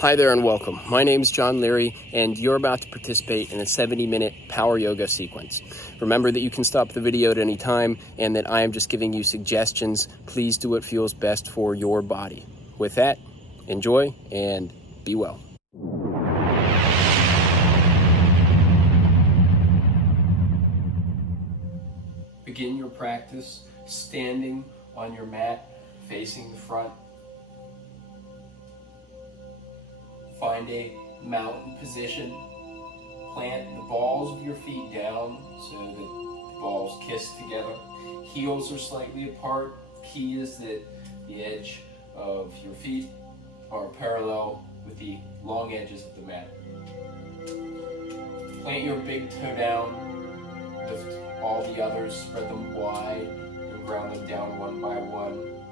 Hi there and welcome. My name is John Leri, and you're about to participate in a 70-minute power yoga sequence. Remember that you can stop the video at any time and that I am just giving you suggestions. Please do what feels best for your body. With that, enjoy and be well. Begin your practice standing on your mat, facing the front. Find a mountain position. Plant the balls of your feet down so that the balls kiss together. Heels are slightly apart. Key is that the edge of your feet are parallel with the long edges of the mat. Plant your big toe down. Lift all the others, spread them wide, and ground them down one by one.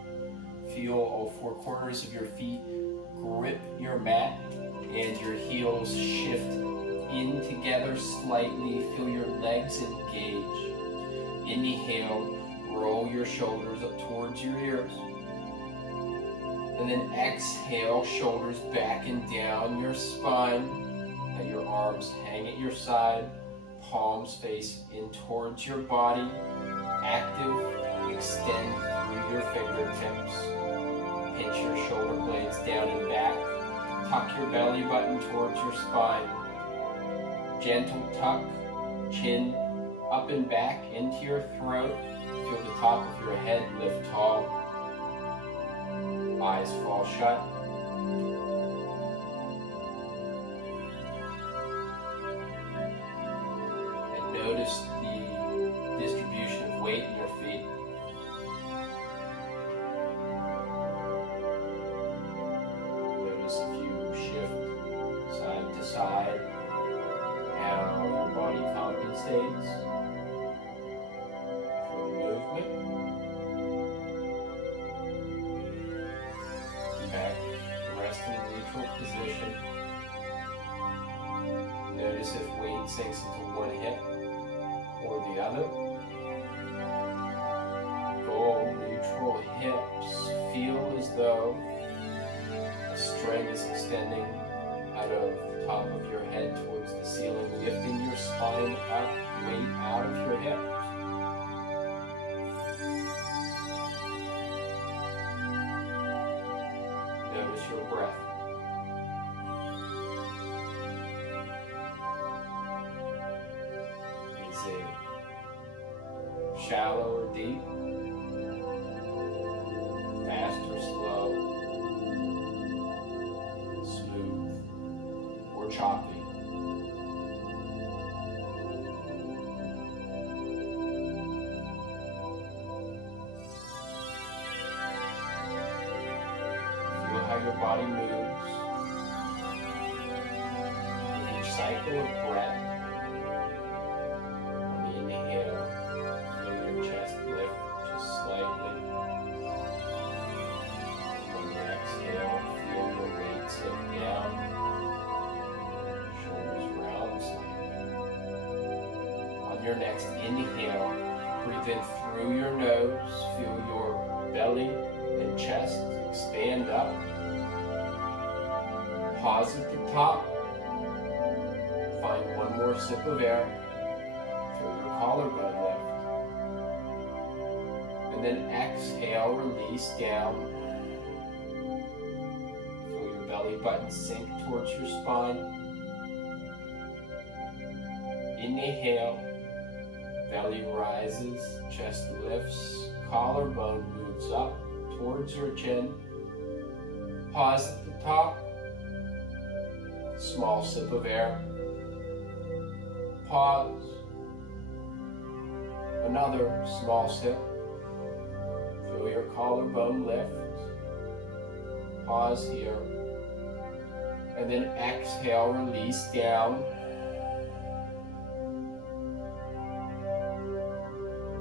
Feel all four corners of your feet grip your mat, and your heels shift in together slightly. Feel your legs engage. Inhale, roll your shoulders up towards your ears. And then exhale, shoulders back and down your spine. Let your arms hang at your side, palms face in towards your body. Active, extend through your fingertips. Pinch your shoulder blades down and back. Tuck your belly button towards your spine. Gentle tuck, chin up and back into your throat. Feel the top of your head lift tall. Eyes fall shut. And notice the distribution of weight in your feet. Notice if you shift side to side, how your body compensates for the movement. Back, rest in a neutral position. Notice if weight sinks into one hip or the other. Full neutral hips. Feel as though a string is extending out of the top of your head towards the ceiling, lifting your spine up, weight out of your hips. Notice your breath. Is it shallow or deep? Fast or slow? Smooth or choppy? Feel how your body moves with each cycle of breath. On the inhale, feel your chest lift just slightly. On the exhale, feel your weight sink down. Shoulders round slightly. On your next inhale, breathe in through your nose. Feel your belly and chest expand up. Pause at the top. Find one more sip of air. Feel your collarbone lift. And then exhale, release down. Feel your belly button sink towards your spine. Inhale, belly rises, chest lifts, collarbone moves up towards your chin. Pause at the top. Small sip of air. Pause. Another small sip. Feel your collarbone lift. Pause here. And then exhale, release down.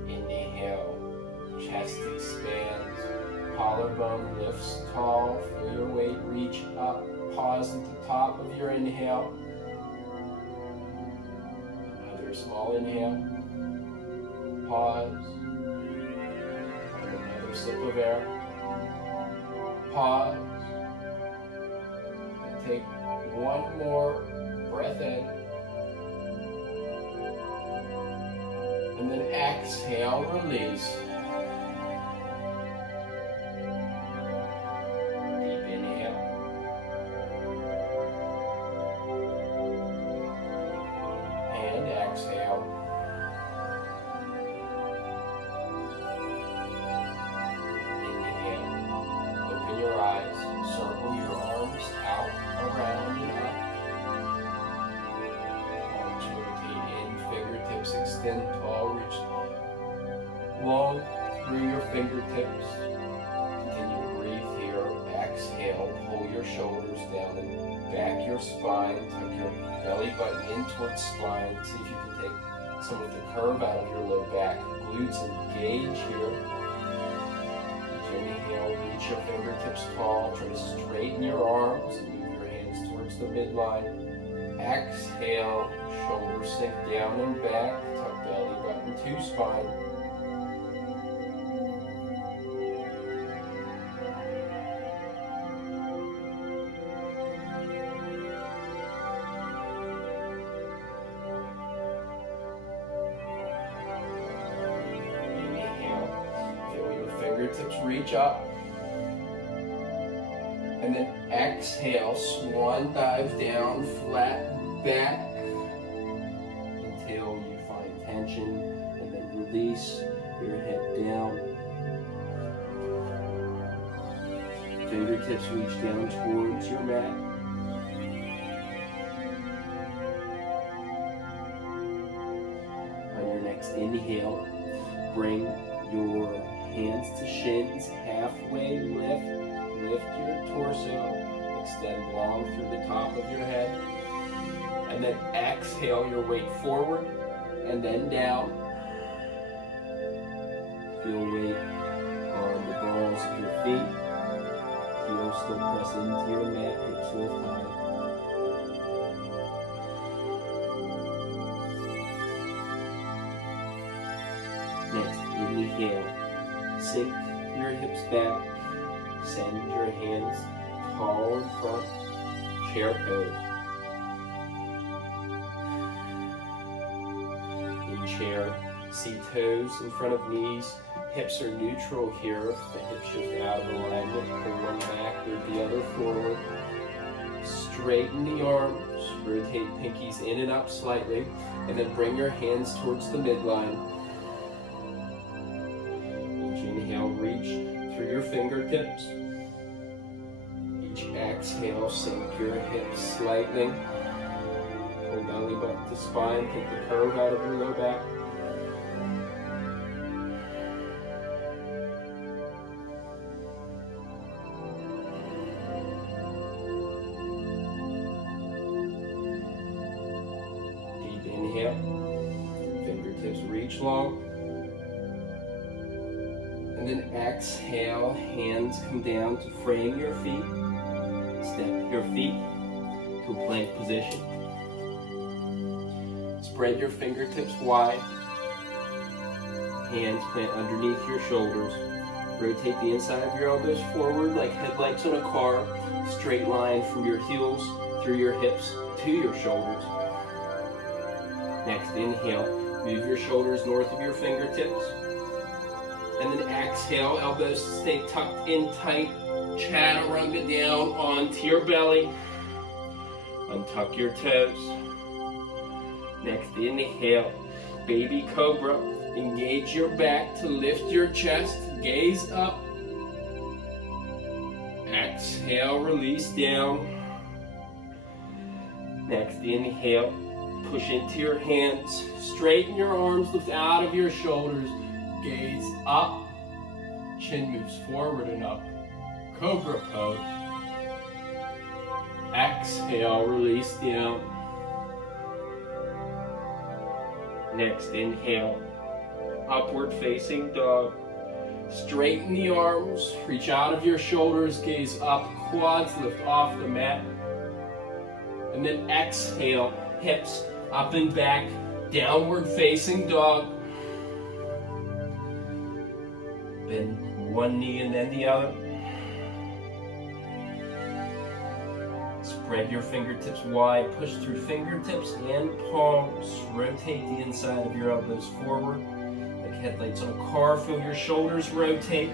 Inhale, chest expands, collarbone lifts tall. Feel your weight reach up. Pause at the top of your inhale. Another small inhale. Pause. And another sip of air. Pause. And take one more breath in. And then exhale, release. Deep inhale. And exhale. Inhale. Open your eyes. Circle your arms out, around, and up. Arms rotate in, fingertips extend tall, reach long through your fingertips. Continue to breathe here. Exhale, pull your shoulders down and back your spine. Tuck your belly button in towards spine. See if you can take some of the curve out of your low back. Glutes engage here. Inhale, reach your fingertips tall. Try to straighten your arms and move your hands towards the midline. Exhale, shoulders sink down and back. Tuck belly button to spine. Fingertips reach up, and then exhale, swan dive down, flat back until you find tension, and then release your head down. Fingertips reach down towards your mat. On your next inhale, bring your hands to shins, halfway lift your torso, extend long through the top of your head, and then exhale your weight forward and then down. Feel weight on the balls of your feet, heels still press into your mat, hips lift high. Next, inhale. Sink your hips back, send your hands tall in front, chair pose. In chair, see toes in front of knees, hips are neutral here, the hips shift out of alignment, pull one backward, the other forward. Straighten the arms, rotate pinkies in and up slightly, and then bring your hands towards the midline. Inhale, reach through your fingertips. Each exhale, sink your hips slightly. Pull belly button to spine, take the curve out of your low back. Deep inhale, fingertips reach long. And then exhale, hands come down to frame your feet. Step your feet to a plank position. Spread your fingertips wide. Hands plant underneath your shoulders. Rotate the inside of your elbows forward like headlights on a car. Straight line from your heels through your hips to your shoulders. Next, inhale, move your shoulders north of your fingertips. And then exhale, elbows stay tucked in tight. Chaturanga down onto your belly. Untuck your toes. Next, inhale, baby cobra. Engage your back to lift your chest. Gaze up. Exhale, release down. Next, inhale, push into your hands. Straighten your arms, lift out of your shoulders. Gaze up, chin moves forward and up, cobra pose. Exhale, release down. Next, inhale, upward facing dog. Straighten the arms, reach out of your shoulders, gaze up, quads lift off the mat. And then exhale, hips up and back, downward facing dog. Bend one knee and then the other. Spread your fingertips wide, push through fingertips and palms. Rotate the inside of your elbows forward. Like headlights on a car, feel your shoulders rotate.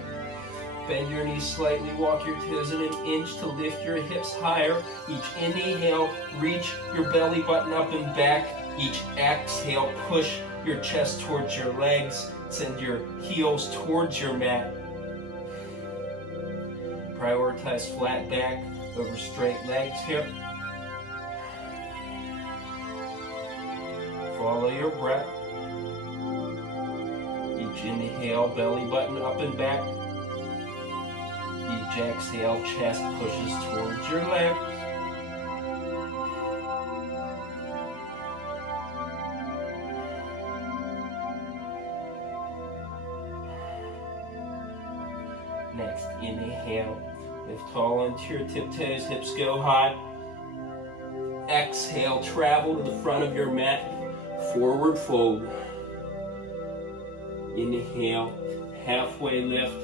Bend your knees slightly, walk your toes in an inch to lift your hips higher. Each inhale, reach your belly button up and back. Each exhale, push your chest towards your legs. Send your heels towards your mat. Prioritize flat back over straight legs here. Follow your breath. Each inhale, belly button up and back. Each exhale, chest pushes towards your legs. Next, inhale. Lift tall onto your tiptoes, hips go high. Exhale, travel to the front of your mat. Forward fold. Inhale, halfway lift,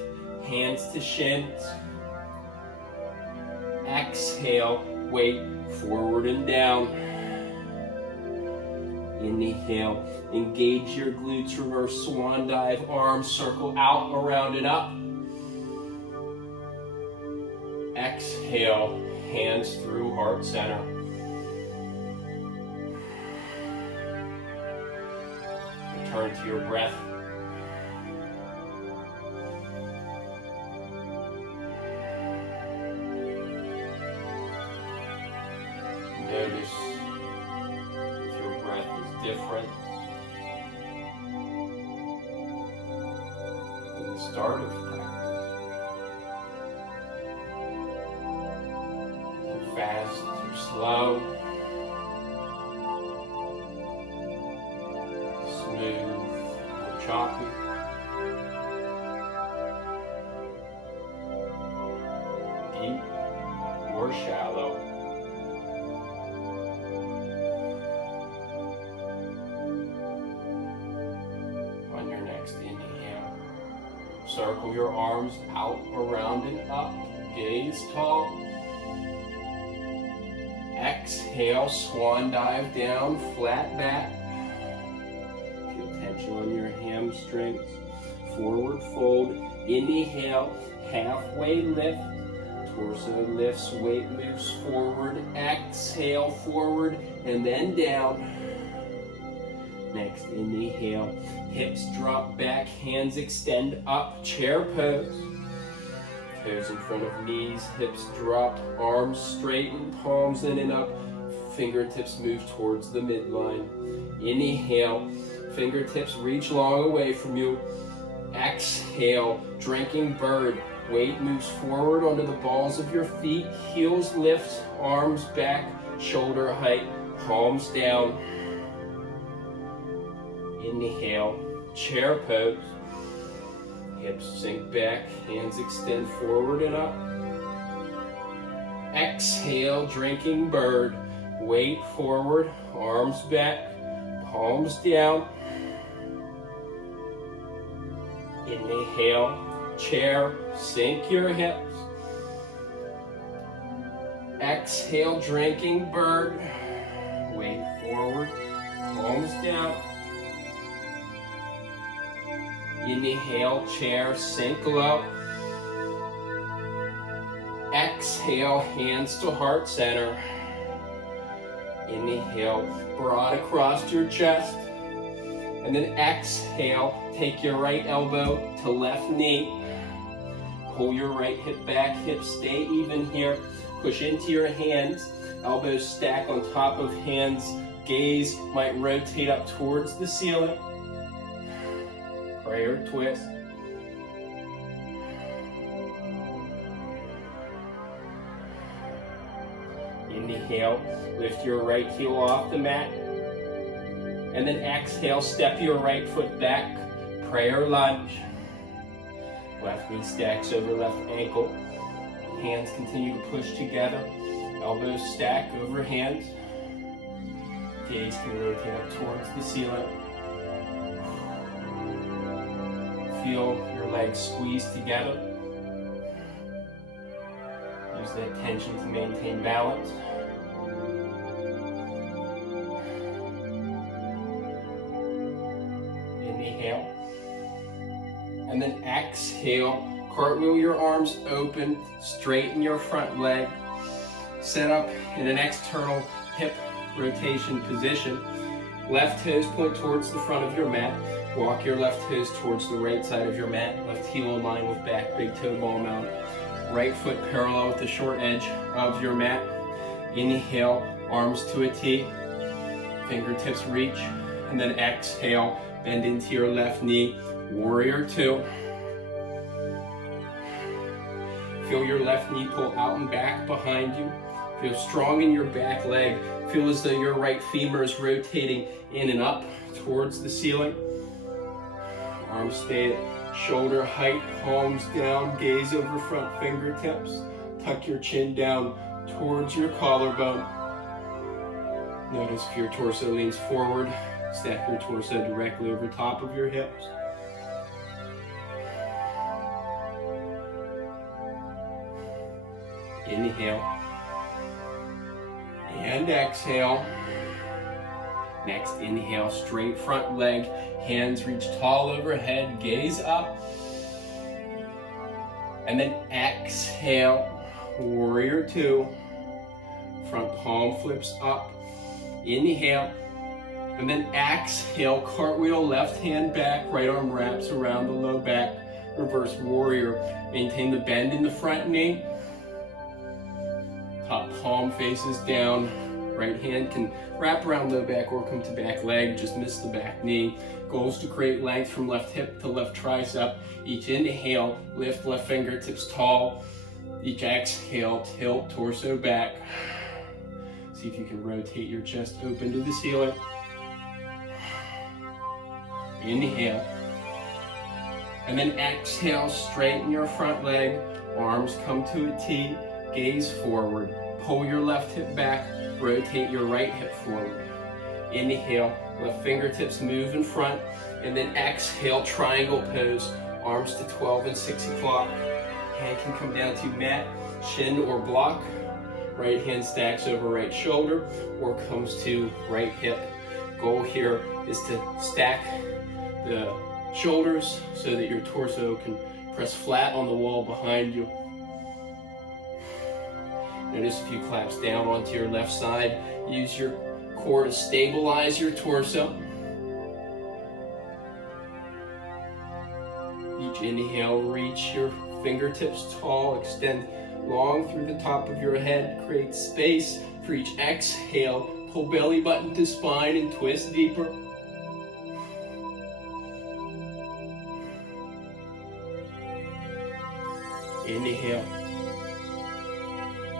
hands to shins. Exhale, weight forward and down. Inhale, engage your glutes, reverse swan dive, arms circle out, around and up. Exhale, hands through heart center. Return to your breath. Notice if your breath is different than the start of the practice. Fast or slow, smooth or choppy, deep or shallow. On your next inhale, circle your arms out, around and up, gaze tall. Exhale, swan dive down, flat back. Feel tension on your hamstrings. Forward fold. Inhale, halfway lift. Torso lifts, weight moves forward. Exhale, forward and then down. Next, inhale, hips drop back, hands extend up, chair pose. Toes in front of knees, hips drop, arms straighten, palms in and up, fingertips move towards the midline. Inhale, fingertips reach long away from you. Exhale, drinking bird, weight moves forward onto the balls of your feet, heels lift, arms back, shoulder height, palms down. Inhale, chair pose. Hips sink back, hands extend forward and up. Exhale, drinking bird. Weight forward, arms back, palms down. Inhale, chair, sink your hips. Exhale, drinking bird. Weight forward, palms down. Inhale, chair, sink low. Exhale, hands to heart center. Inhale, broad across your chest. And then exhale, take your right elbow to left knee. Pull your right hip back, hips stay even here. Push into your hands, elbows stack on top of hands. Gaze might rotate up towards the ceiling. Prayer twist. Inhale, lift your right heel off the mat. And then exhale, step your right foot back. Prayer lunge. Left knee stacks over left ankle. Hands continue to push together. Elbows stack over hands. Gaze can rotate up towards the ceiling. Feel your legs squeeze together. Use that tension to maintain balance. Inhale. And then exhale. Cartwheel your arms open, straighten your front leg. Set up in an external hip rotation position. Left toes point towards the front of your mat. Walk your left toes towards the right side of your mat. Left heel in line with back, big toe ball mount. Right foot parallel with the short edge of your mat. Inhale, arms to a T. Fingertips reach. And then exhale, bend into your left knee. Warrior two. Feel your left knee pull out and back behind you. Feel strong in your back leg. Feel as though your right femur is rotating in and up towards the ceiling. Arms stay at shoulder height, palms down, gaze over front fingertips. Tuck your chin down towards your collarbone. Notice if your torso leans forward, stack your torso directly over top of your hips. Inhale and exhale. Next, inhale, straight front leg, hands reach tall overhead, gaze up. And then exhale, warrior two. Front palm flips up. Inhale. And then exhale, cartwheel, left hand back, right arm wraps around the low back. Reverse warrior. Maintain the bend in the front knee. Top palm faces down. Right hand can wrap around low back or come to back leg. Just miss the back knee. Goal is to create length from left hip to left tricep. Each inhale, lift left fingertips tall. Each exhale, tilt torso back. See if you can rotate your chest open to the ceiling. Inhale. And then exhale, straighten your front leg. Arms come to a T. Gaze forward. Pull your left hip back. Rotate your right hip forward. Inhale, left fingertips move in front. And then exhale, triangle pose. Arms to 12 and 6 o'clock. Hand can come down to mat, shin, or block. Right hand stacks over right shoulder or comes to right hip. Goal here is to stack the shoulders so that your torso can press flat on the wall behind you. Notice a few claps down onto your left side. Use your core to stabilize your torso. Each inhale, reach your fingertips tall, extend long through the top of your head. Create space for each exhale. Pull belly button to spine and twist deeper. Inhale.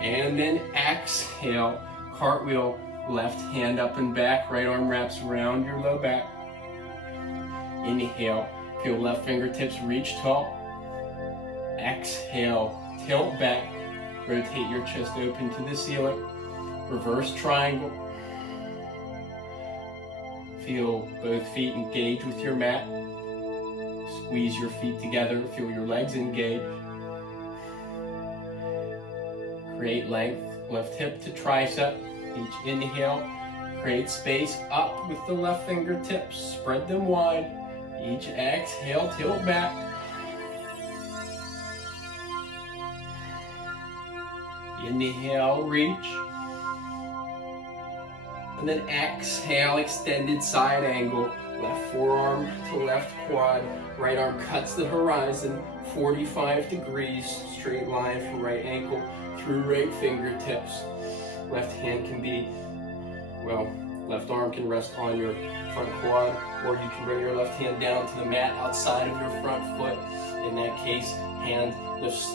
And then exhale, cartwheel, left hand up and back, right arm wraps around your low back. Inhale, feel left fingertips reach tall. Exhale, tilt back, rotate your chest open to the ceiling. Reverse triangle. Feel both feet engage with your mat. Squeeze your feet together, feel your legs engage. Create length, left hip to tricep. Each inhale, create space up with the left fingertips. Spread them wide. Each exhale, tilt back. Inhale, reach. And then exhale, extended side angle. Left forearm to left quad. Right arm cuts the horizon. 45 degrees. Straight line from right ankle through right fingertips. Left hand can be, left arm can rest on your front quad, or you can bring your left hand down to the mat outside of your front foot. In that case, hand lifts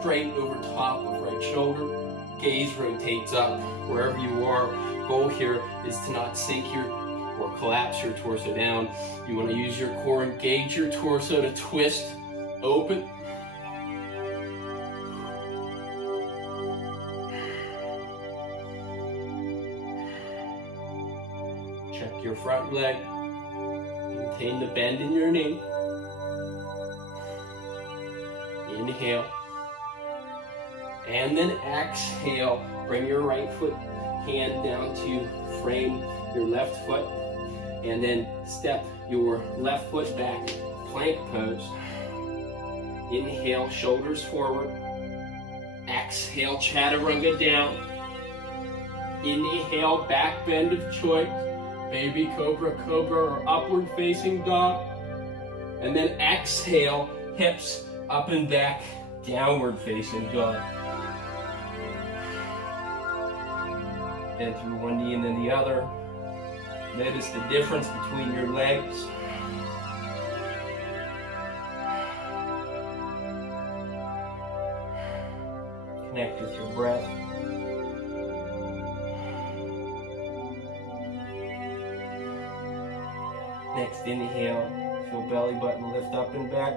straight over top of right shoulder. Gaze rotates up wherever you are. Goal here is to not sink or collapse your torso down. You want to use your core, engage your torso to twist open. Check your front leg. Maintain the bend in your knee. Inhale. And then exhale. Bring your right foot hand down to frame your left foot. And then step your left foot back, plank pose. Inhale, shoulders forward. Exhale, chaturanga down. Inhale, back bend of choice. Baby cobra, cobra, or upward facing dog. And then exhale, hips up and back, downward facing dog. Bend through one knee and then the other. Notice the difference between your legs. Connect with your breath. Next inhale, feel belly button lift up and back.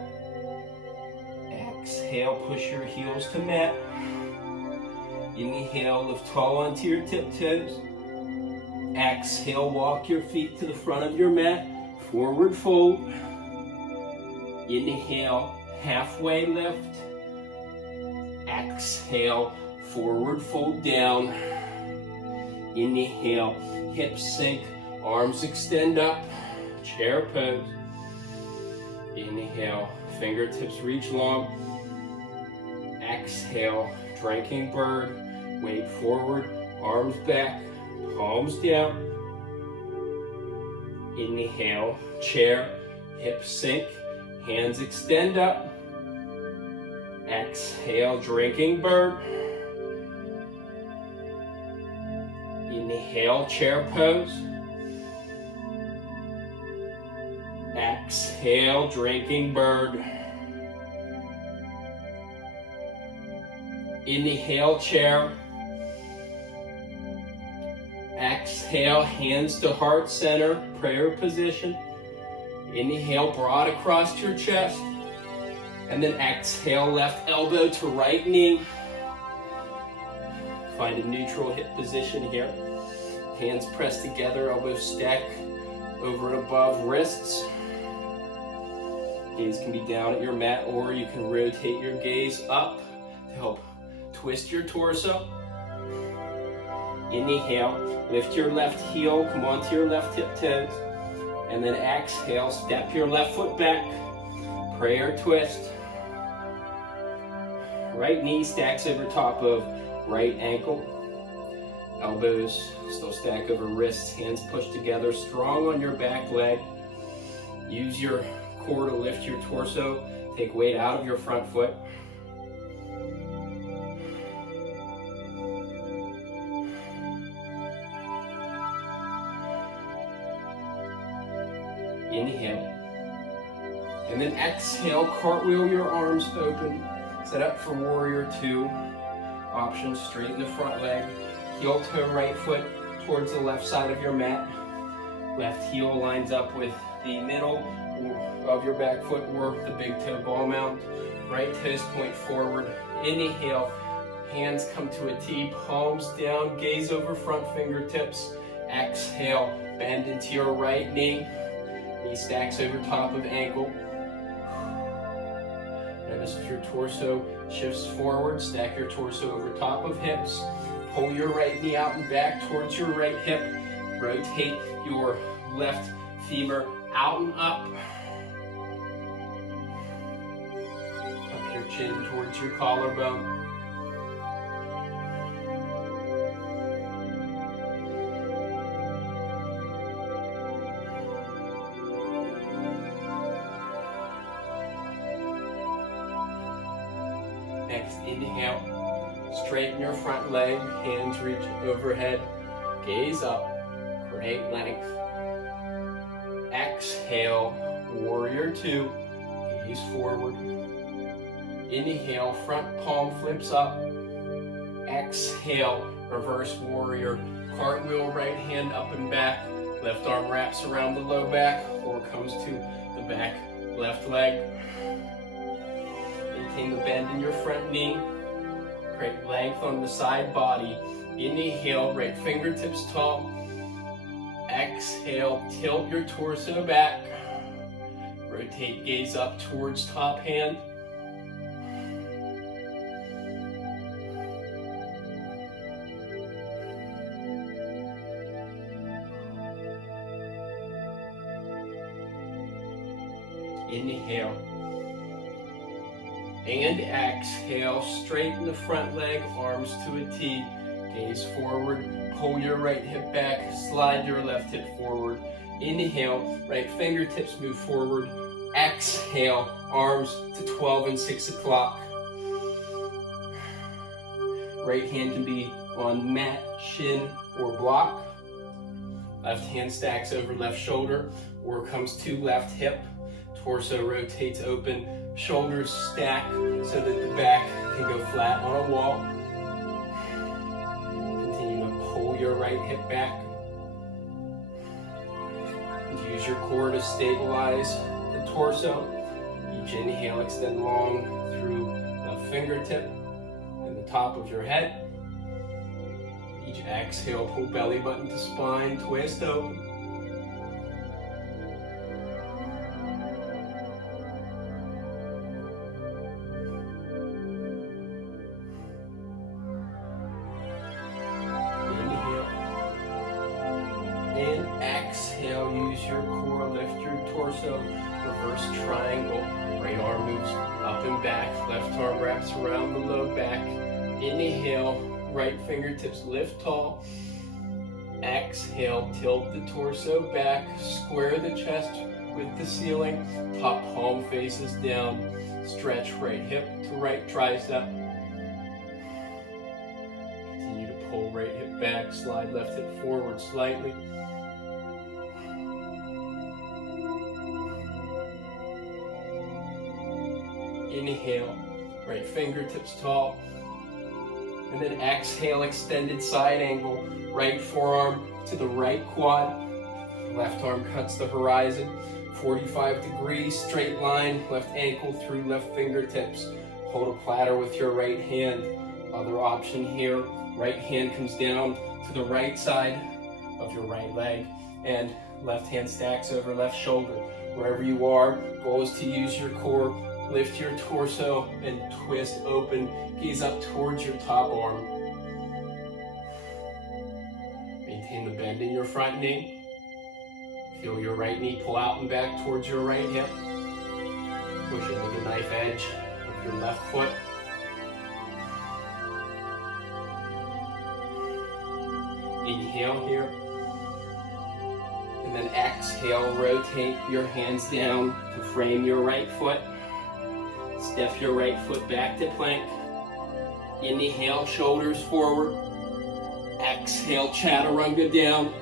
Exhale, push your heels to mat. Inhale, lift tall onto your tiptoes. Exhale, walk your feet to the front of your mat. Forward fold. Inhale, halfway lift. Exhale, forward fold down. Inhale, hips sink, arms extend up. Chair pose. Inhale, fingertips reach long. Exhale, drinking bird. Weight forward, arms back, palms down. Inhale, chair, hips sink, hands extend up. Exhale, drinking bird. Inhale, chair pose. Exhale, drinking bird. Inhale, chair. Exhale, hands to heart center, prayer position. Inhale, broad across your chest. And then exhale, left elbow to right knee. Find a neutral hip position here. Hands pressed together, elbows stack over and above wrists. Gaze can be down at your mat, or you can rotate your gaze up to help twist your torso. Inhale, lift your left heel, come onto your left tiptoes. And then exhale, step your left foot back, prayer twist. Right knee stacks over top of right ankle. Elbows still stack over wrists, hands pushed together, strong on your back leg. Use your core to lift your torso, take weight out of your front foot. Inhale. And then exhale, cartwheel your arms open. Set up for warrior two. Options, straighten the front leg. Heel toe right foot towards the left side of your mat. Left heel lines up with the middle of your back foot or the big toe ball mount. Right toes point forward. Inhale, hands come to a T, palms down, gaze over front fingertips. Exhale, bend into your right knee. Knee stacks over top of ankle. Notice if your torso shifts forward, stack your torso over top of hips. Pull your right knee out and back towards your right hip. Rotate your left femur out and up. Tuck your chin towards your collarbone. Next, inhale, straighten your front leg, hands reach overhead, gaze up, great length. Exhale, warrior two, gaze forward. Inhale, front palm flips up. Exhale, reverse warrior, cartwheel right hand up and back, left arm wraps around the low back or comes to the back left leg. Maintain the bend in your front knee. Create length on the side body. Inhale, right fingertips tall. Exhale, tilt your torso back. Rotate gaze up towards top hand. Inhale. And exhale, straighten the front leg, arms to a T. Gaze forward, pull your right hip back, slide your left hip forward. Inhale, right fingertips move forward. Exhale, arms to 12 and 6 o'clock. Right hand can be on mat, shin, or block. Left hand stacks over left shoulder or comes to left hip. Torso rotates open, shoulders stack so that the back can go flat on a wall. Continue to pull your right hip back. Use your core to stabilize the torso. Each inhale, extend long through left fingertip and the top of your head. Each exhale, pull belly button to spine, twist open. Inhale. And exhale, use your core, lift your torso, reverse triangle. Right arm moves up and back, left arm wraps around the low back. Inhale, right fingertips lift tall. Exhale, tilt the torso back, square the chest with the ceiling, top palm faces down, stretch right hip to right tricep. Continue to pull right hip back, slide left hip forward slightly. Inhale, right fingertips tall. And then exhale, extended side angle. Right forearm to the right quad. Left arm cuts the horizon. 45 degrees, straight line. Left ankle through left fingertips. Hold a platter with your right hand. Other option here. Right hand comes down to the right side of your right leg. And left hand stacks over left shoulder. Wherever you are, goal is to use your core. Lift your torso and twist open. Gaze up towards your top arm. Maintain the bend in your front knee. Feel your right knee pull out and back towards your right hip. Push into the knife edge of your left foot. Inhale here. And then exhale, rotate your hands down to frame your right foot. Step your right foot back to plank. Inhale, shoulders forward. Exhale, chaturanga down.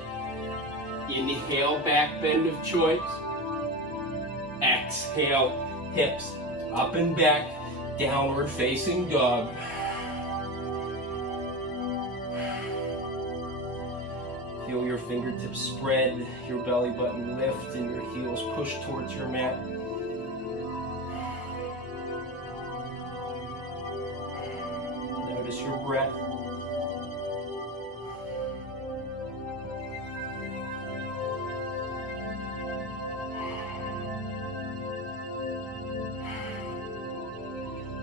Inhale, back bend of choice. Exhale, hips up and back, downward facing dog. Feel your fingertips spread, your belly button lift, and your heels push towards your mat. Notice your breath.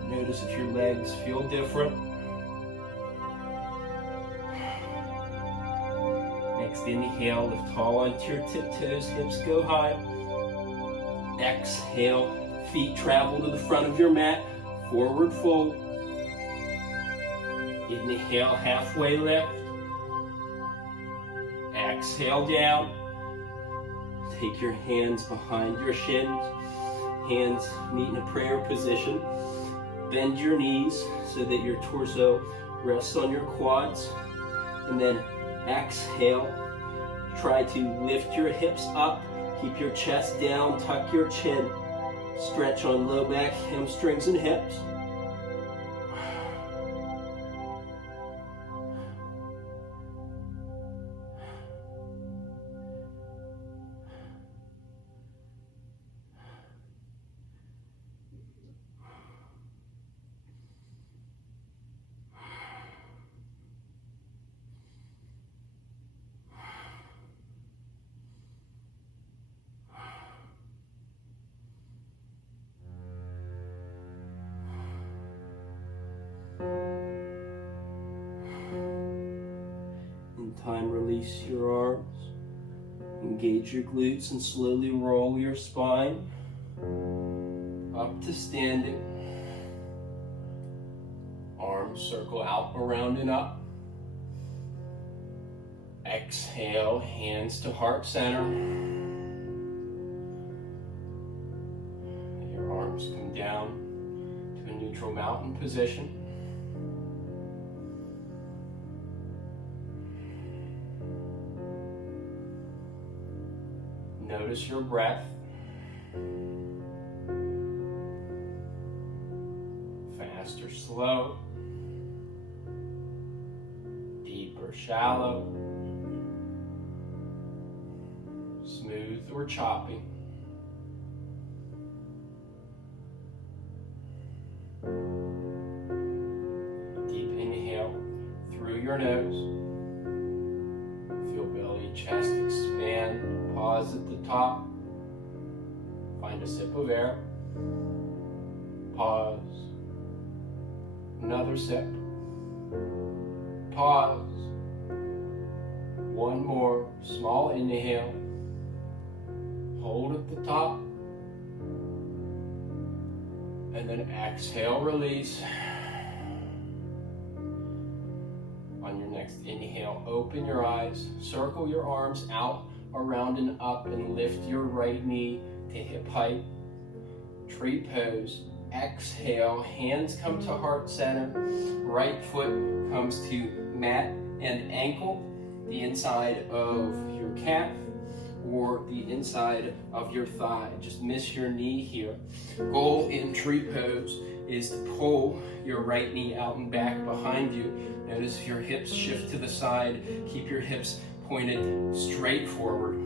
Notice if your legs feel different. Next inhale, lift tall onto your tiptoes, hips go high. Exhale, feet travel to the front of your mat, forward fold. Inhale, halfway lift. Exhale down. Take your hands behind your shins. Hands meet in a prayer position. Bend your knees so that your torso rests on your quads. And then exhale. Try to lift your hips up. Keep your chest down. Tuck your chin. Stretch on low back, hamstrings, and hips. Time, release your arms, engage your glutes and slowly roll your spine. up to standing. Arms circle out, around, and up. Exhale, hands to heart center. Let your arms come down to a neutral mountain position. Notice your breath. Fast or slow. Deep or shallow. Smooth or choppy. Deep inhale through your nose. Feel belly, chest expand. Pause at the top. Find a sip of air. Pause. Another sip. Pause. One more small inhale. Hold at the top. And then exhale, release. On your next inhale, open your eyes. Circle your arms out, around, and up, and lift your right knee to hip height. Tree pose. Exhale, hands come to heart center. Right foot comes to mat and ankle, the inside of your calf or the inside of your thigh. Just miss your knee here. Goal in tree pose is to pull your right knee out and back behind you. Notice your hips shift to the side. Keep your hips pointed straight forward.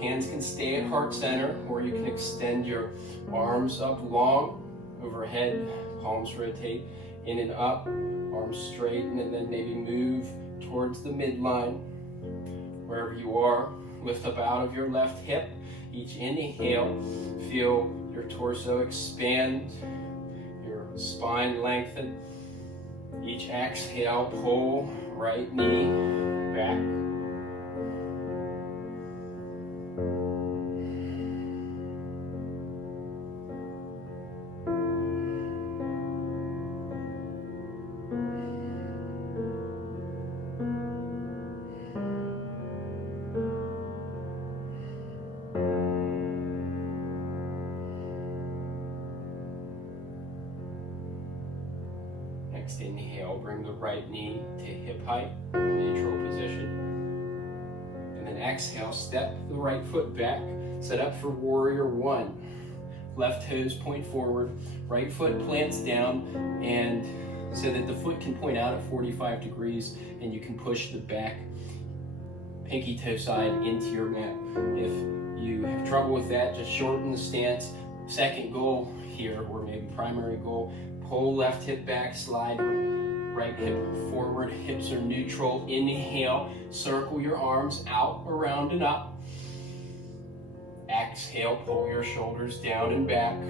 Hands can stay at heart center, or you can extend your arms up long overhead. Palms rotate in and up, arms straighten, and then maybe move towards the midline. Wherever you are, lift up out of your left hip. Each inhale, feel your torso expand, your spine lengthen. Each exhale, pull right knee back. Next inhale, bring the right knee to hip height, neutral position. And then exhale, step the right foot back, set up for warrior one. Left toes point forward, right foot plants down, and so that the foot can point out at 45 degrees and you can push the back pinky toe side into your mat. If you have trouble with that, just shorten the stance. Second goal here, or maybe primary goal, pull left hip back, slide right hip forward, hips are neutral. Inhale, circle your arms out, around, and up. Exhale, pull your shoulders down and back.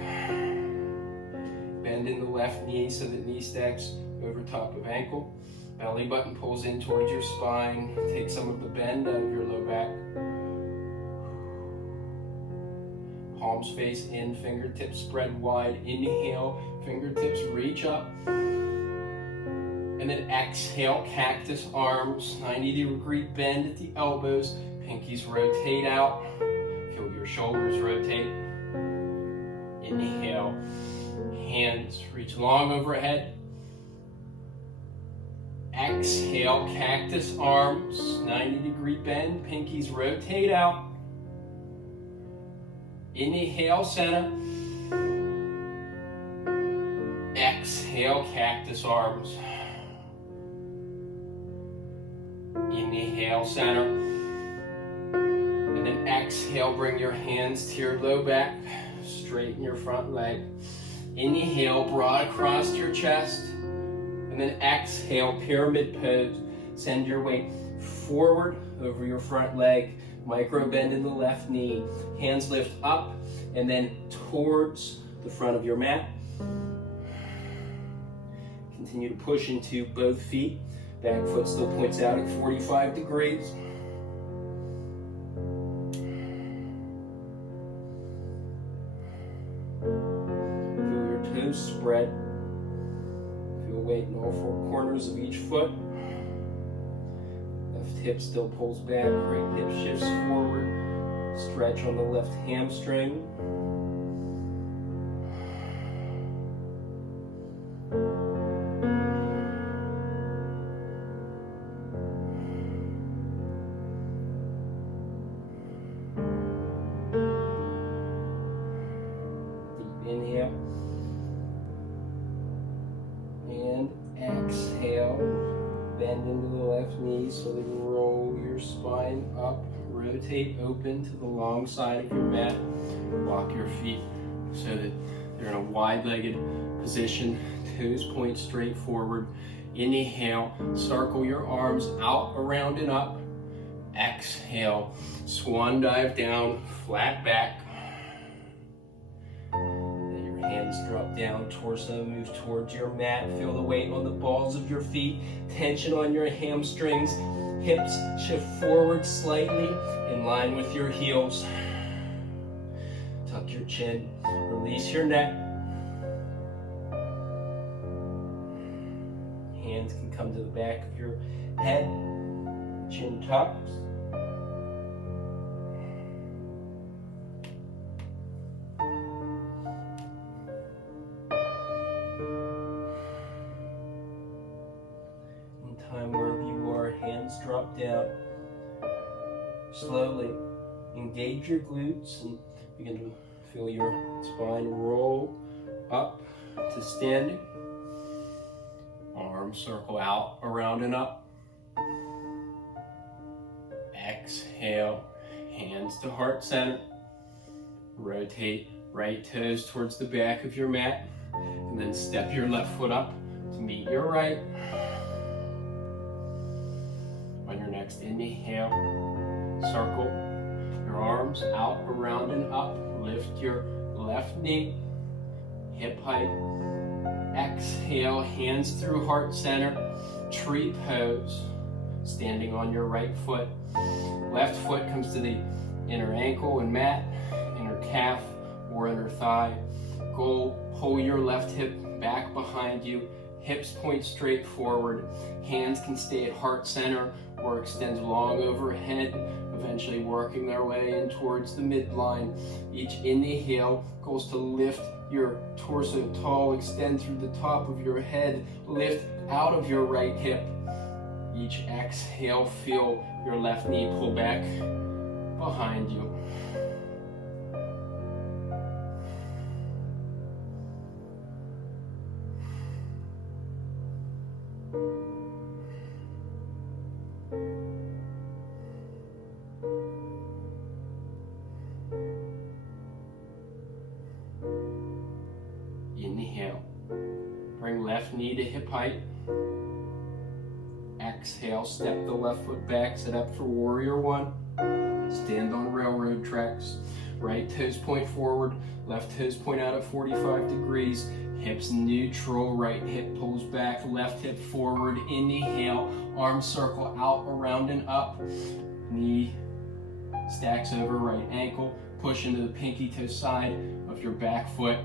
Bend in the left knee so that knee stacks over top of ankle. Belly button pulls in towards your spine. Take some of the bend out of your low back. Palms face in, fingertips spread wide. Inhale, fingertips reach up. And then exhale, cactus arms, 90-degree bend at the elbows. Pinkies rotate out. Feel your shoulders rotate. Inhale, hands reach long overhead. Exhale, cactus arms, 90-degree bend. Pinkies rotate out. Inhale, center. Exhale, cactus arms. Inhale, center. And then exhale, bring your hands to your low back. Straighten your front leg. Inhale, broad across your chest. And then exhale, pyramid pose. Send your weight forward over your front leg. Micro bend in the left knee. Hands lift up and then towards the front of your mat. Continue to push into both feet. Back foot still points out at 45 degrees. spread. Feel weight in all four corners of each foot. Left hip still pulls back, right hip shifts forward. Stretch on the left hamstring. Deep inhale. And exhale. Bend into the left knee slowly roll your spine up. Rotate open to the long side of your mat. Walk your feet so that you're in a wide-legged position. Toes point straight forward. Inhale, circle your arms out, around, and up. Exhale, swan dive down, flat back. Let your hands drop down, torso moves towards your mat. Feel the weight on the balls of your feet, tension on your hamstrings. Hips shift forward slightly in line with your heels. Tuck your chin, release your neck. Hands can come to the back of your head, chin tucks. Wherever you are, hands drop down. Slowly engage your glutes and begin to feel your spine roll up to standing. Arms circle out, around, and up. Exhale, hands to heart center. Rotate right toes towards the back of your mat, and then step your left foot up to meet your right. On your next inhale, circle your arms out, around, and up. Lift your left knee, hip height. Exhale, hands through heart center, tree pose. Standing on your right foot. Left foot comes to the inner ankle and mat, inner calf or inner thigh. Go pull your left hip back behind you. Hips point straight forward. Hands can stay at heart center or extend long overhead, eventually working their way in towards the midline. Each inhale goes to lift your torso tall, extend through the top of your head, lift out of your right hip. Each exhale, feel your left knee pull back behind you. Inhale, bring left knee to hip height. Exhale, step the left foot back, set up for warrior one. Stand on railroad tracks. Right toes point forward, left toes point out at 45 degrees. Hips neutral, right hip pulls back, left hip forward. Inhale, arms circle out, around, and up. Knee stacks over right ankle. Push into the pinky toe side of your back foot.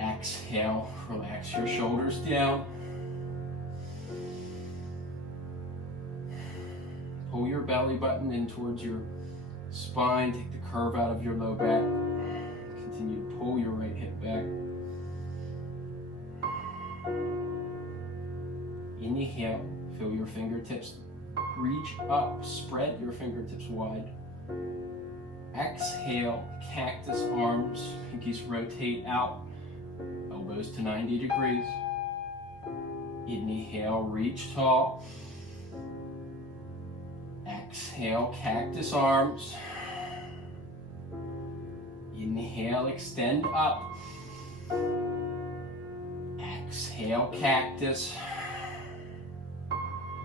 Exhale, relax your shoulders down. Pull your belly button in towards your spine. Take the curve out of your low back. Continue to pull your right hip back. Inhale, feel your fingertips reach up, spread your fingertips wide. Exhale, cactus arms, pinkies rotate out, elbows to 90 degrees. Inhale, reach tall. Exhale, cactus arms. Inhale, extend up. Exhale, cactus.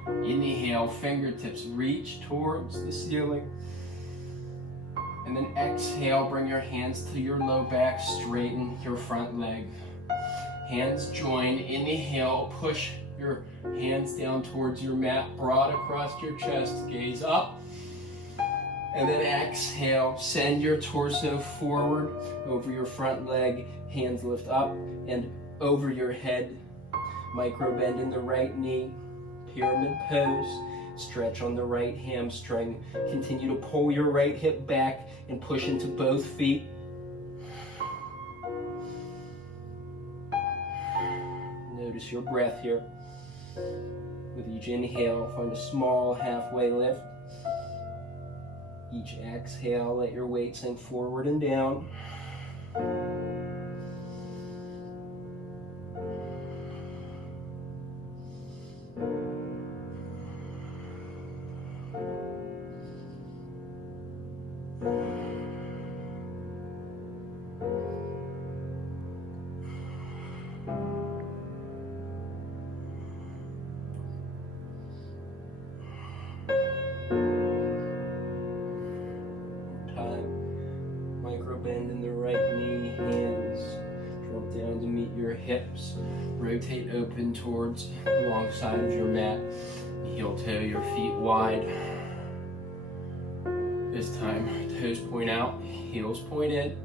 Inhale, fingertips reach towards the ceiling. And then exhale, bring your hands to your low back, straighten your front leg. Hands join, inhale, push your hands down towards your mat, broad across your chest, gaze up. And then exhale, send your torso forward over your front leg, hands lift up and over your head. Micro bend in the right knee. Pyramid pose. Stretch on the right hamstring. Continue to pull your right hip back and push into both feet. Notice your breath here. With each inhale, find a small halfway lift. Each exhale, let your weight sink forward and down. Bend in the right knee, hands drop down to meet your hips. Rotate open towards the long side of your mat. Heel toe your feet wide. This time, toes point out, heels point in.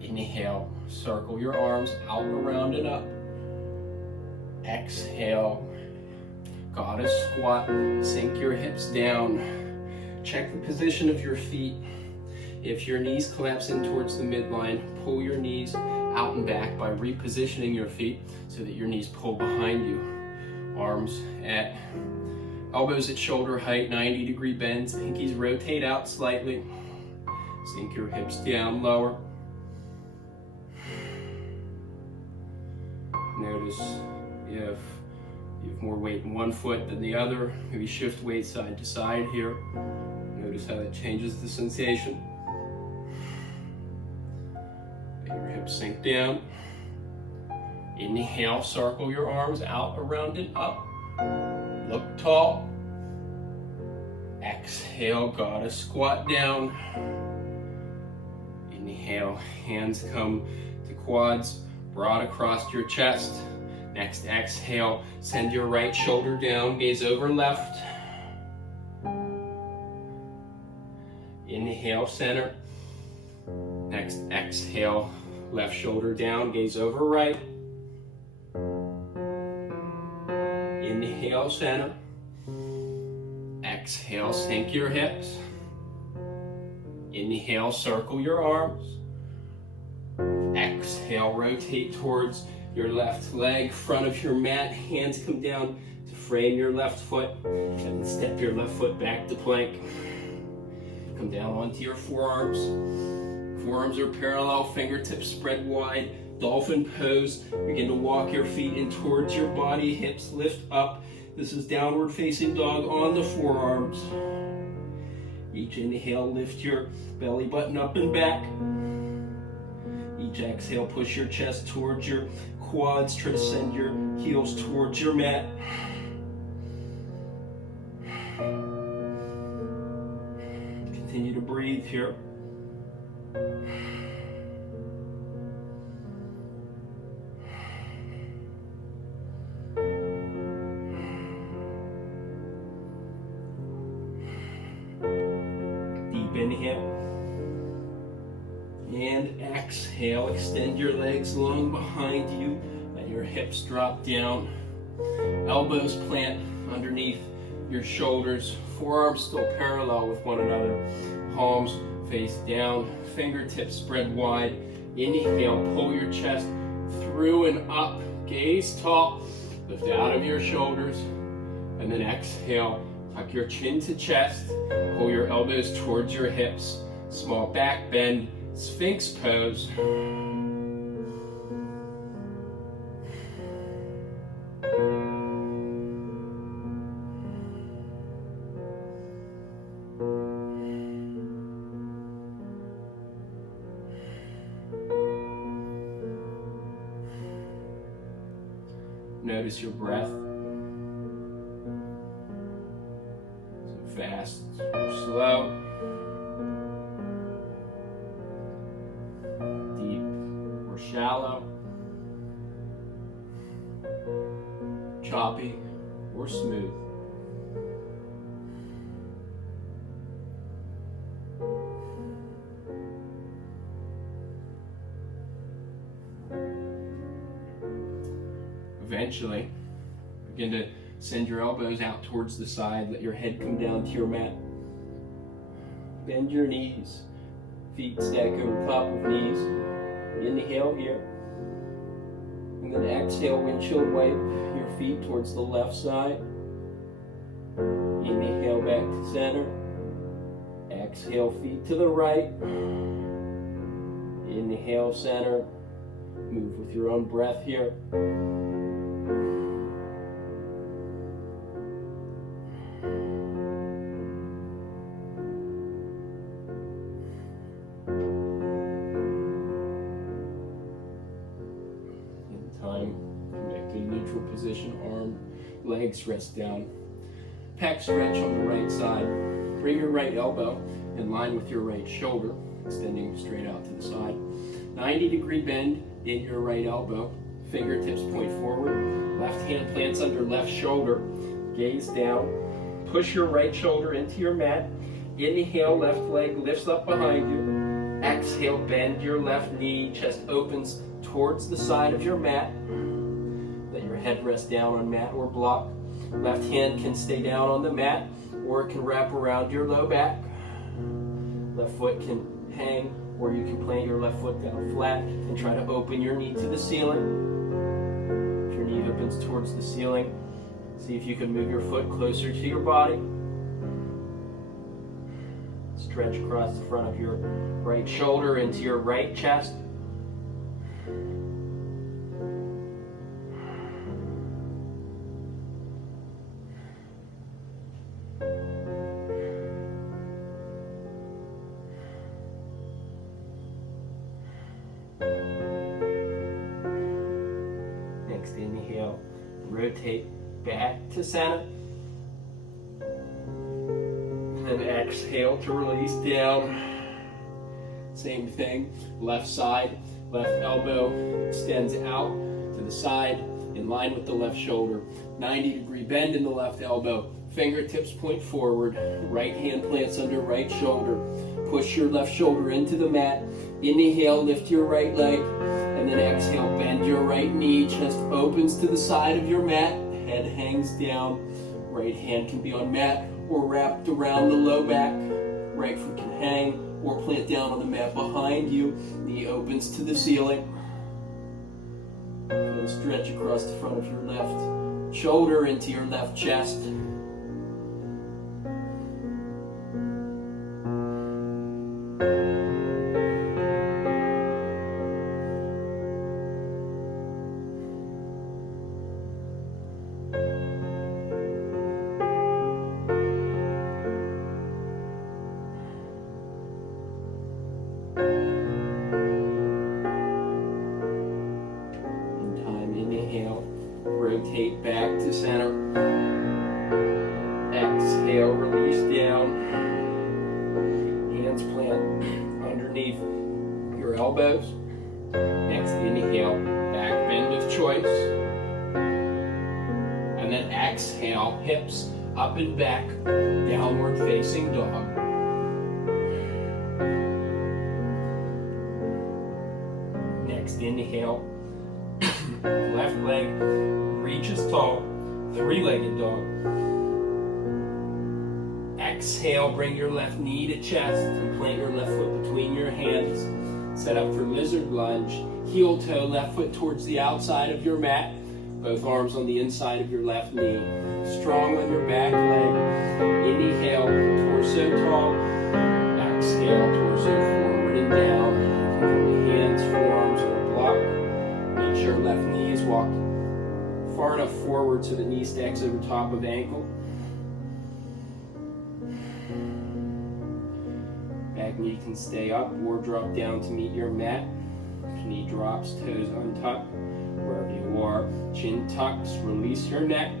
Inhale, circle your arms out, around, and up. Exhale, goddess squat, sink your hips down. Check the position of your feet. If your knees collapse in towards the midline, pull your knees out and back by repositioning your feet so that your knees pull behind you. Arms at elbows at shoulder height, 90-degree bends, pinkies rotate out slightly. Sink your hips down lower. Notice if you have more weight in one foot than the other, maybe shift weight side to side here. Notice how that changes the sensation. Let your hips sink down. Inhale, circle your arms out, around, and up. Look tall. Exhale, goddess squat down. Inhale, hands come to quads, broad across your chest. Next exhale, send your right shoulder down, gaze over left. Inhale, center. Next exhale, left shoulder down, gaze over right. Inhale, center. Exhale, sink your hips. Inhale, circle your arms. Exhale, rotate towards your left leg, front of your mat. Hands come down to frame your left foot, and then step your left foot back to plank. Come down onto your forearms. Forearms are parallel, fingertips spread wide. Dolphin pose. Begin to walk your feet in towards your body. Hips lift up. This is downward facing dog on the forearms. Each inhale, lift your belly button up and back. Each exhale, push your chest towards your quads. Try to send your heels towards your mat. Continue to breathe here. Deep inhale. And exhale, extend your legs long behind you. Let your hips drop down. Elbows plant underneath your shoulders. Forearms still parallel with one another. Palms face down. Fingertips spread wide. Inhale, pull your chest through and up. Gaze tall. Lift out of your shoulders. And then exhale, tuck your chin to chest. Pull your elbows towards your hips. Small back bend. Sphinx pose. Notice your breath. So fast or slow. Shallow, choppy, or smooth. eventually, begin to send your elbows out towards the side. Let your head come down to your mat. Bend your knees. Feet stack over top of knees. Inhale here. And then exhale, windshield wipe your feet towards the left side. Inhale back to center. Exhale, feet to the right. Inhale, center. Move with your own breath here. Position, arm, legs rest down. Pec stretch on the right side. Bring your right elbow in line with your right shoulder, extending straight out to the side. 90-degree bend in your right elbow. Fingertips point forward. Left hand plants under left shoulder. Gaze down. Push your right shoulder into your mat. Inhale, left leg lifts up behind you. Exhale, bend your left knee. Chest opens towards the side of your mat. Head rest down on mat or block. Left hand can stay down on the mat or it can wrap around your low back. Left foot can hang or you can plant your left foot down flat and try to open your knee to the ceiling. If your knee opens towards the ceiling, see if you can move your foot closer to your body. Stretch across the front of your right shoulder into your right chest. Inhale, rotate back to center. And exhale to release down. Same thing, left side, left elbow extends out to the side in line with the left shoulder. 90-degree bend in the left elbow. Fingertips point forward. Right hand plants under right shoulder. Push your left shoulder into the mat. Inhale, lift your right leg. And then exhale, bend your right knee. Chest opens to the side of your mat. Head hangs down. Right hand can be on mat or wrapped around the low back. Right foot can hang or plant down on the mat behind you. Knee opens to the ceiling. Stretch across the front of your left shoulder into your left chest. Rotate back to center. Exhale, release down. Hands plant underneath your elbows. Next inhale, back bend of choice. And then exhale, hips up and back, downward facing dog. Next inhale, left leg reaches tall, three-legged dog. Exhale, bring your left knee to chest and plant your left foot between your hands. Set up for lizard lunge. Heel toe, left foot towards the outside of your mat. Both arms on the inside of your left knee. Strong on your back leg. Inhale, torso tall. Exhale, torso forward and down. Hands, forearms on a block. Make sure left knee is walked far enough forward so the knee stacks over top of ankle. Back knee can stay up or drop down to meet your mat. Knee drops, toes untucked. Wherever you are, chin tucks, release your neck.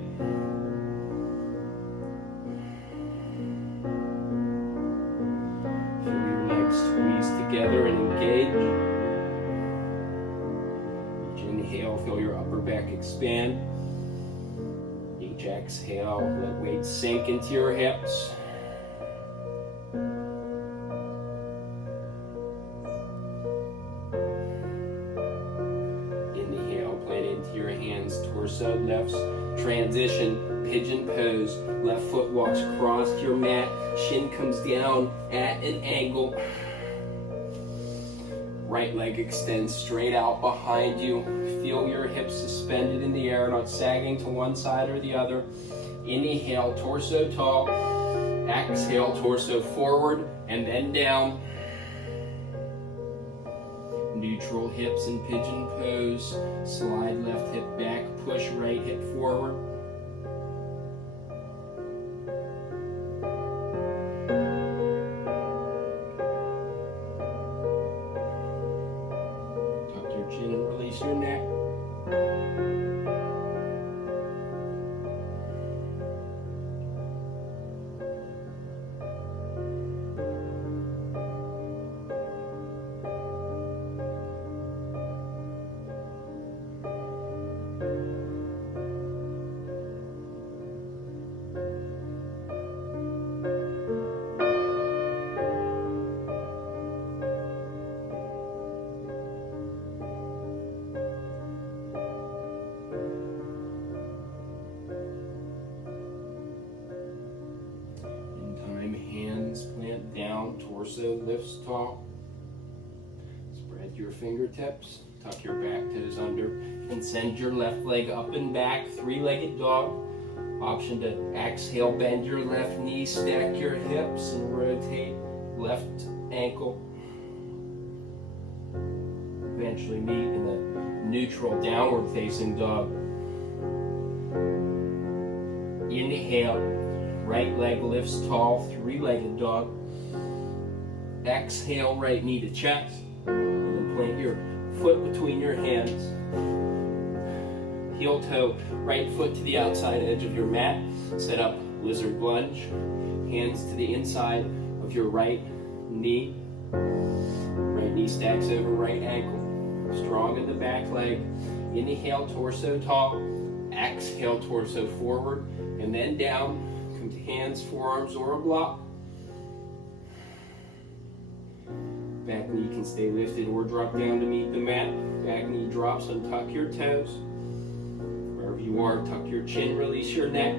Feel your legs squeeze together and engage. Inhale, feel your upper back expand. Each exhale, let weight sink into your hips. Inhale, plant into your hands, torso Transition, pigeon pose. Left foot walks across your mat. Shin comes down at an angle. Right leg extends straight out behind you. Feel your hips suspended in the air, not sagging to one side or the other. Inhale, torso tall. Exhale, torso forward and then down. Neutral hips in pigeon pose. Slide left hip back, push right hip forward. Tuck your chin and release your neck. Plant down, torso lifts tall. Spread your fingertips, tuck your back toes under, and send your left leg up and back, three-legged dog. Option to exhale, bend your left knee, stack your hips, and rotate left ankle. Eventually meet in the neutral downward facing dog. Inhale. Right leg lifts tall, three-legged dog. Exhale, right knee to chest. And then plant your foot between your hands. Heel toe, right foot to the outside edge of your mat. Set up lizard lunge. Hands to the inside of your right knee. Right knee stacks over right ankle. Strong in the back leg. Inhale, torso tall. Exhale, torso forward. And then down. Hands, forearms, or a block. Back knee can stay lifted or drop down to meet the mat. Back knee drops, untuck your toes. Wherever you are, tuck your chin, release your neck.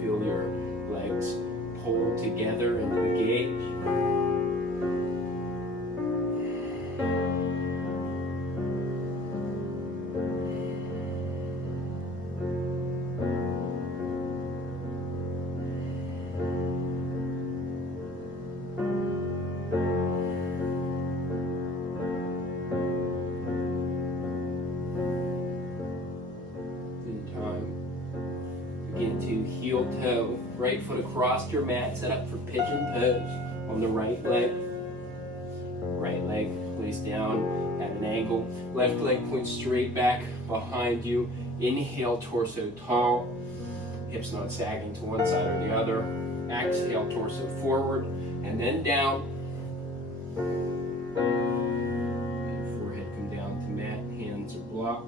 Feel your legs pull together and engage. Heel toe, right foot across your mat, set up for pigeon pose on the right leg. Right leg lays down at an angle. Left leg points straight back behind you. Inhale, torso tall. Hips not sagging to one side or the other. Exhale, torso forward and then down. Forehead come down to mat, hands are blocked.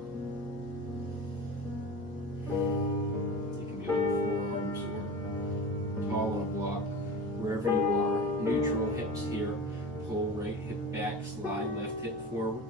Tall on a block, wherever you are, neutral hips here, pull right hip back, slide left hip forward.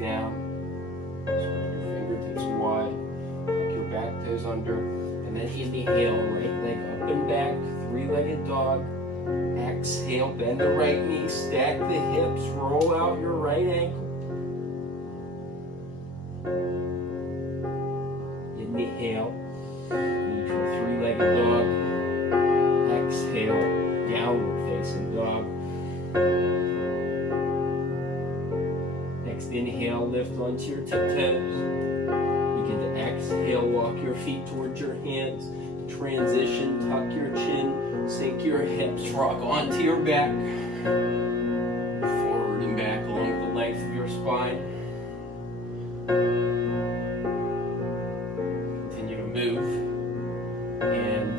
Down, spread your fingertips wide, tuck your back toes under, and then inhale, right leg up and back, three-legged dog. Exhale, bend the right knee, stack the hips, roll out your right ankle. Inhale, neutral three-legged dog. Exhale, Inhale, lift onto your tiptoes. Begin to exhale, walk your feet towards your hands. Transition, tuck your chin, sink your hips, rock onto your back. Forward and back along the length of your spine. Continue to move and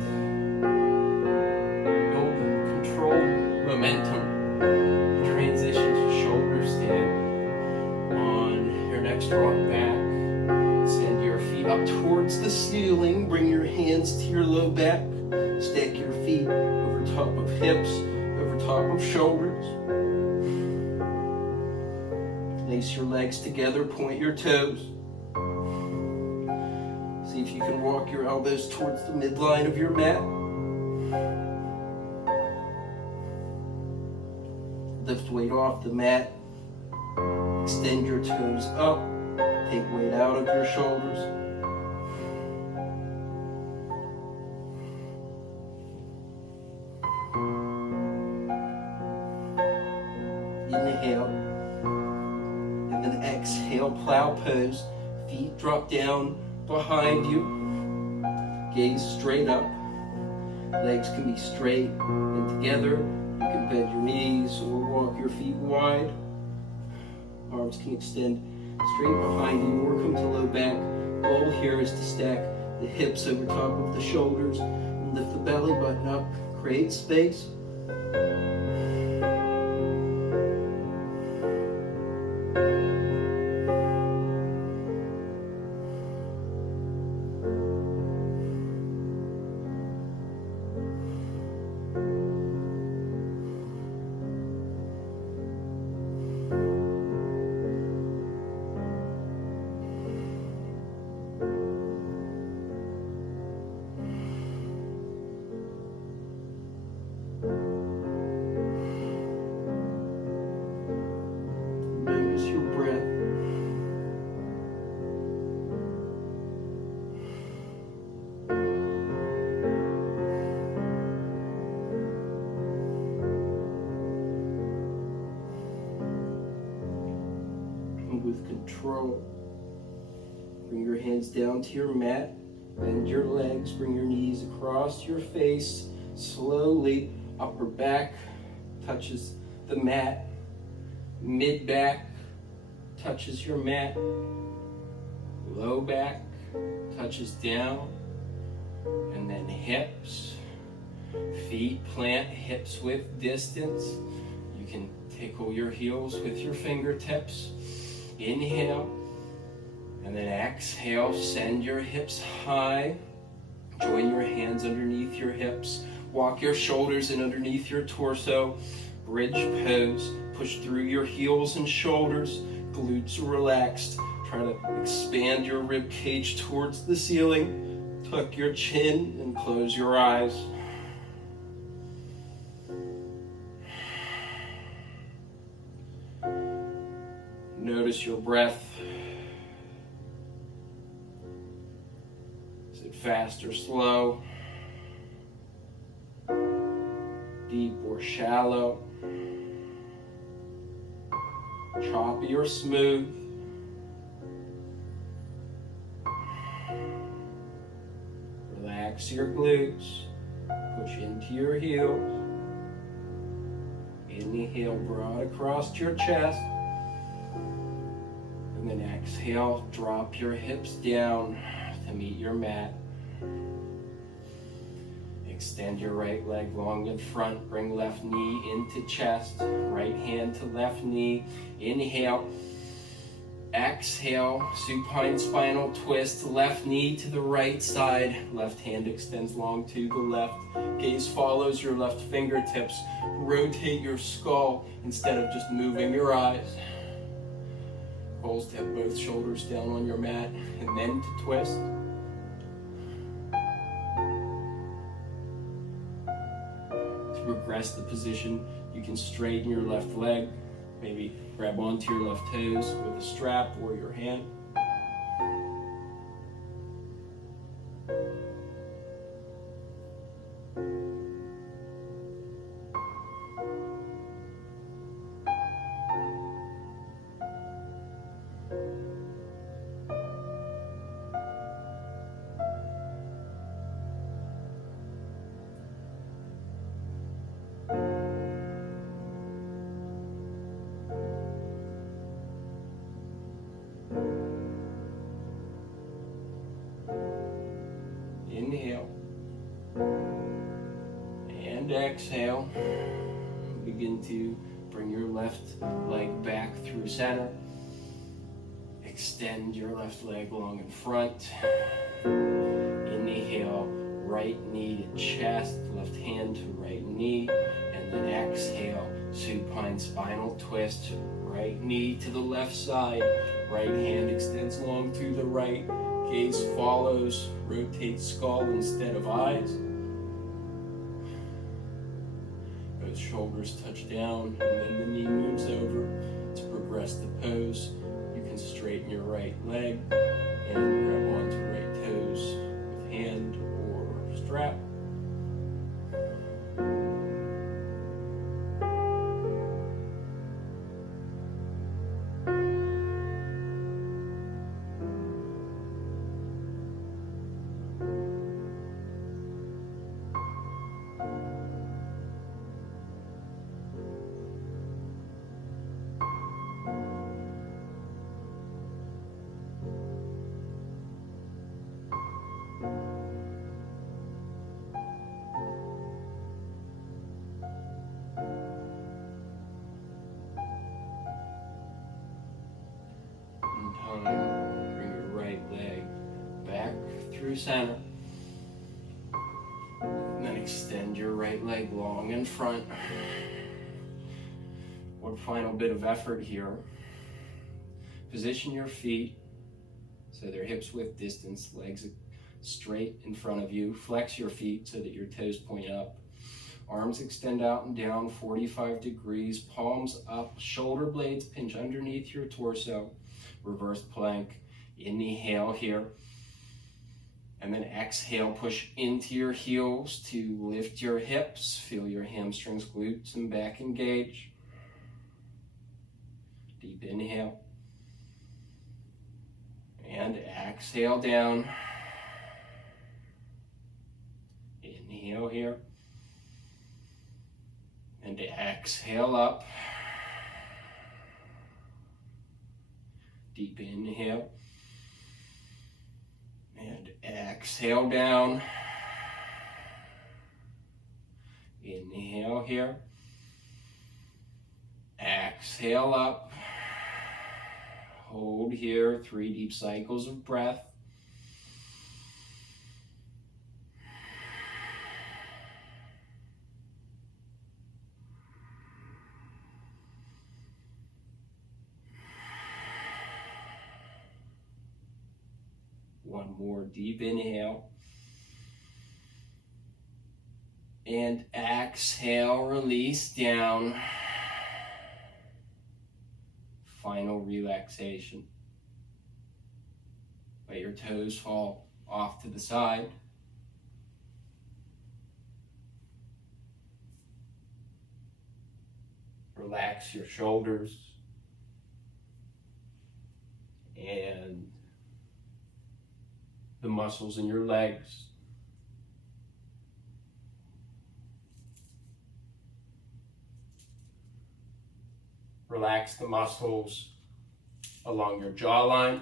build controlled momentum. Transition to shoulder stand. On your next rock back, send your feet up towards the ceiling. Bring your hands to your low back. Stack your feet over top of hips, over top of shoulders. Lace your legs together, point your toes. See if you can walk your elbows towards the midline of your mat. Lift weight off the mat. Extend your toes up. Take weight out of your shoulders. Inhale. And then exhale, plow pose. Feet drop down behind you. Gaze straight up. Legs can be straight and together. You can bend your knees or walk your feet wide. Arms can extend straight behind you or come to low back. Goal here is to stack the hips over top of the shoulders and lift the belly button up. Create space. Notice your breath. And with control, bring your hands down to your mat. Bend your legs, bring your knees across your face. Slowly, upper back touches the mat. Mid back touches your mat. Low back touches down. And then hips. Feet plant, hips width distance. You can tickle your heels with your fingertips. Inhale. And then exhale, send your hips high. Join your hands underneath your hips. Walk your shoulders in underneath your torso. Bridge pose. Push through your heels and shoulders. Glutes are relaxed. Try to expand your rib cage towards the ceiling. Tuck your chin and close your eyes. Notice your breath. Is it fast or slow? Deep or shallow? Choppy or smooth? Relax your glutes. Push into your heels. Inhale broad across your chest. And then exhale, drop your hips down to meet your mat. Extend your right leg long in front. Bring left knee into chest. Right hand to left knee. Inhale. Exhale. Supine spinal twist. Left knee to the right side. Left hand extends long to the left. Gaze follows your left fingertips. Rotate your skull instead of just moving your eyes. Goals to have both shoulders down on your mat and then to twist. To progress the position, you can straighten your left leg, maybe grab onto your left toes with a strap or your hand. exhale, begin to bring your left leg back through center. Extend your left leg long in front. Inhale, right knee to chest, left hand to right knee, and then exhale, supine spinal twist, right knee to the left side, right hand extends long to the right, gaze follows, rotate skull instead of eyes. Both shoulders touch down, and then the knee moves over to progress the pose. You can straighten your right leg and grab onto right toes with hand or strap. Bring your right leg back through center. And then extend your right leg long in front. One final bit of effort here. Position your feet so they're hips width distance, legs straight in front of you. Flex your feet so that your toes point up. Arms extend out and down 45 degrees, palms up, shoulder blades pinch underneath your torso. Reverse plank, inhale here, and then exhale, push into your heels to lift your hips, feel your hamstrings, glutes, and back engage. Deep inhale, and exhale down. Inhale here, and exhale up. Deep inhale, and exhale down. Inhale here, exhale up. Hold here, 3 deep cycles of breath. One more deep inhale. And exhale, release down. Final relaxation. Let your toes fall off to the side. Relax your shoulders and the muscles in your legs. Relax the muscles along your jawline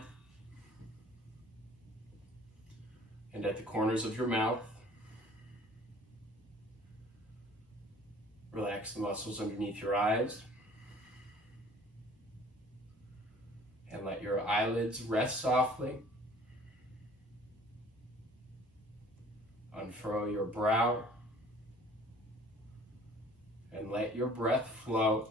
and at the corners of your mouth. Relax the muscles underneath your eyes. And let your eyelids rest softly. Unfurl your brow. And let your breath flow.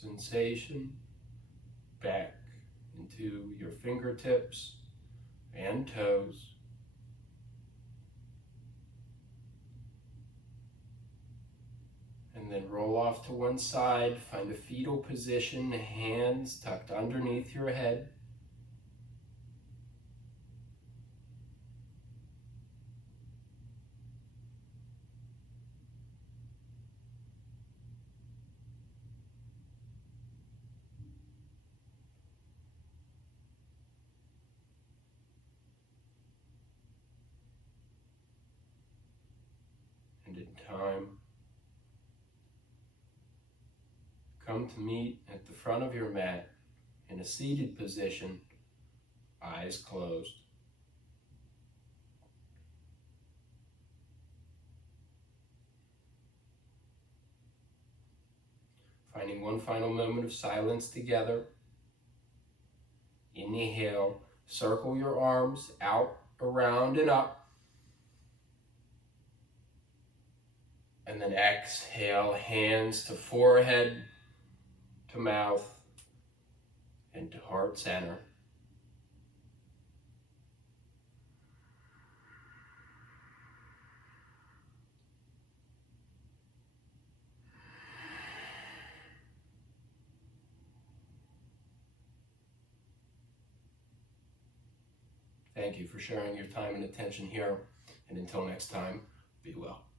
sensation back into your fingertips and toes. And then roll off to one side, find a fetal position, hands tucked underneath your head. And in time, come to meet at the front of your mat in a seated position, eyes closed. Finding one final moment of silence together. Inhale, circle your arms out, around, and up. And then exhale, hands to forehead, to mouth, and to heart center. Thank you for sharing your time and attention here. And until next time, be well.